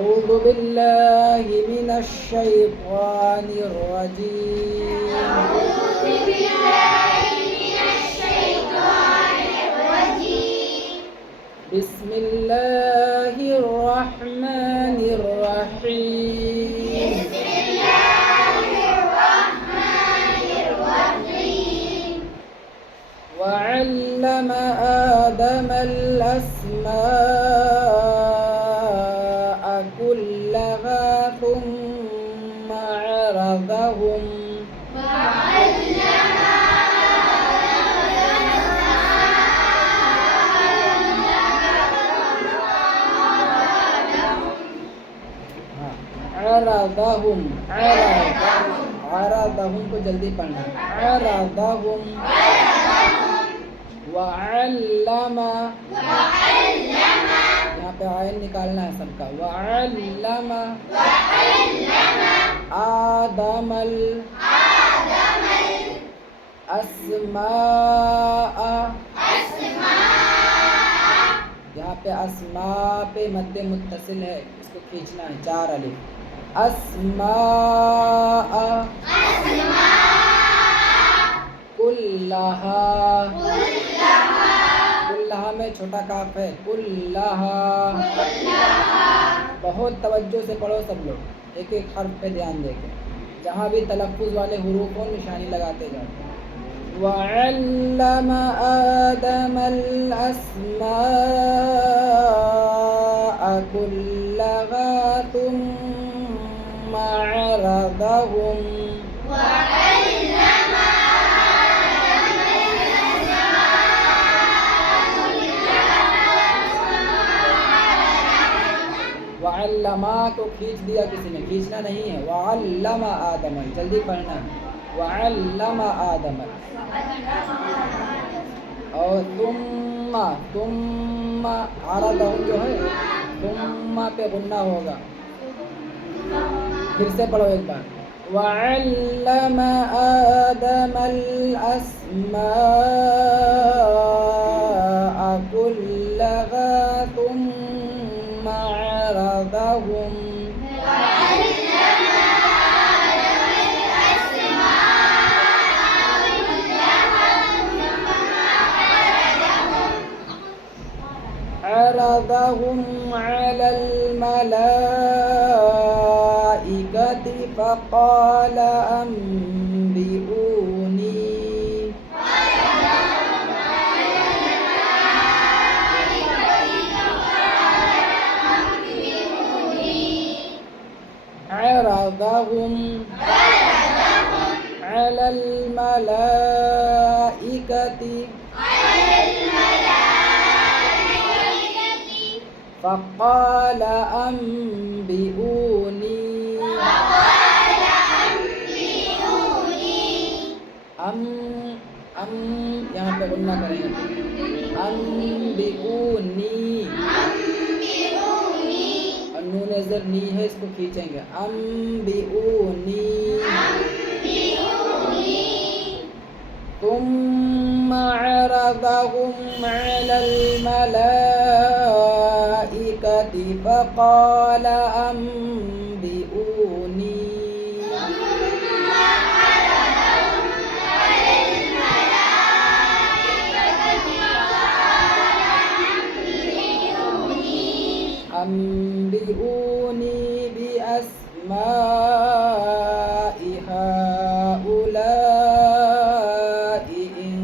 أعوذ بالله من الشيطان الرجيم أعوذ بالله من الشيطان الرجيم بسم الله الرحمن الرحيم بسم الله الرحمن الرحيم وعلم آدم الأسماء كلها ثم عرضهم عرضهم को जल्दी पढ़ना عرضهم وعلم यहाँ पे आयन निकालना है सबका وعلم آدم الأسماء यहाँ पे अस्मा पे मद्दे मुत्तसिल है, इसको खींचना है 4 अलिफ अस्माअ कुल्लहा कुल्लहा में छोटा काफ है कुल्लहा बहुत तवज्जो से पढ़ो सब लोग, एक एक हर्फ पे ध्यान देके, जहाँ भी तलफ़्फ़ुज़ वाले हुरूफ को निशानी लगाते जाओ। वअल्लम आदमल अस्माअ कुल्लहा थुम्मा अरदहुम वअल्लमा को खींच दिया किसी ने, खींचना नहीं है। वअल्लम आदम, जल्दी पढ़ना। वअल्लम आदम और तुम्मा अरदहुम जो है तुम्मा पे गुन्ना होगा। फिर से पढ़ो एक बार। वअल्लम आदमल अस्माअ कुल्लहा थुम्मा अरदहुम عرضهم على الملائكة فقال أنبئوني عرضهم على الملائكة فقال أنبئوني यहाँ पे गुन्ना करेंगे। अम्बिऊनी और नून ज़र नी है, इसको खींचेंगे। अम्बिऊनी ثم عرضهم على الملائكة فقال أنبئوني أنبئوني بأسماء هؤلاء إن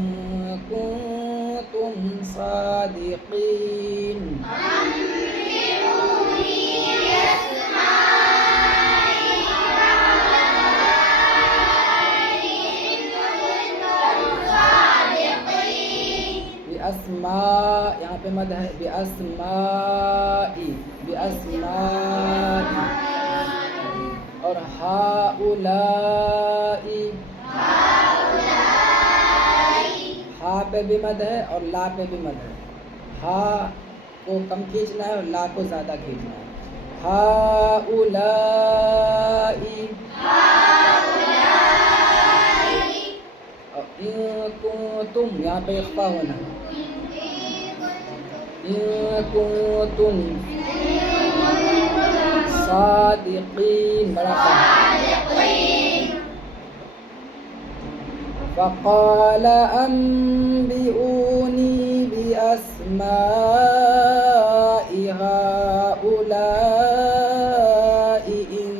كنتم صادقين बेअस्मा यहाँ पे मद है। बेअस्माई और हाउलाई हा पे भी मद है और ला पे भी मद है। हा को कम खींचना है और ला को ज़्यादा खींचना है। हाउलाई और तुम यहाँ पे इख्फा होना है। तुम صادقين فقال أنبئوني بأسماء هؤلاء إن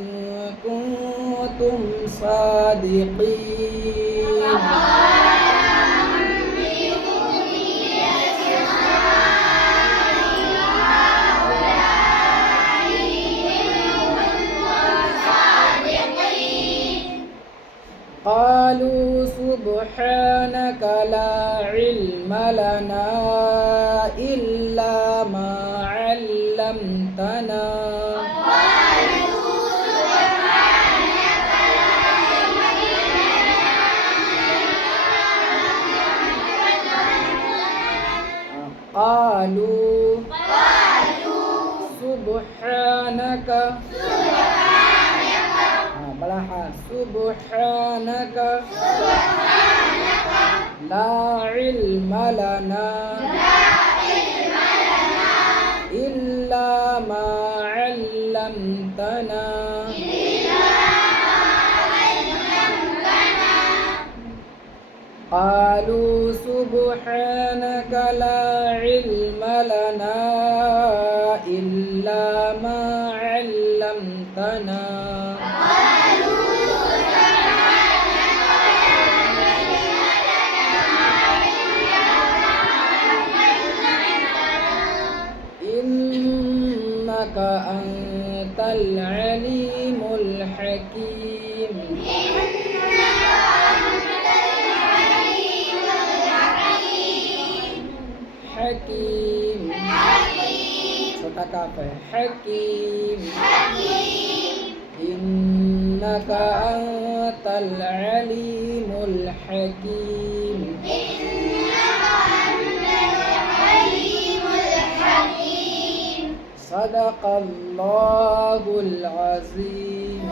كنتم صادقين قالوا سبحانك لا علم لنا إلا ما علمتنا قالوا سبحانك سبحانك لا علم لنا إلا ما علمتنا قالوا سبحانك لا علم لنا إلا ما علمتنا إنك أنت العليم الحكيم حكيم छोटा काफ है حكيم إنك أنت العليم الحكيم صدق الله العظيم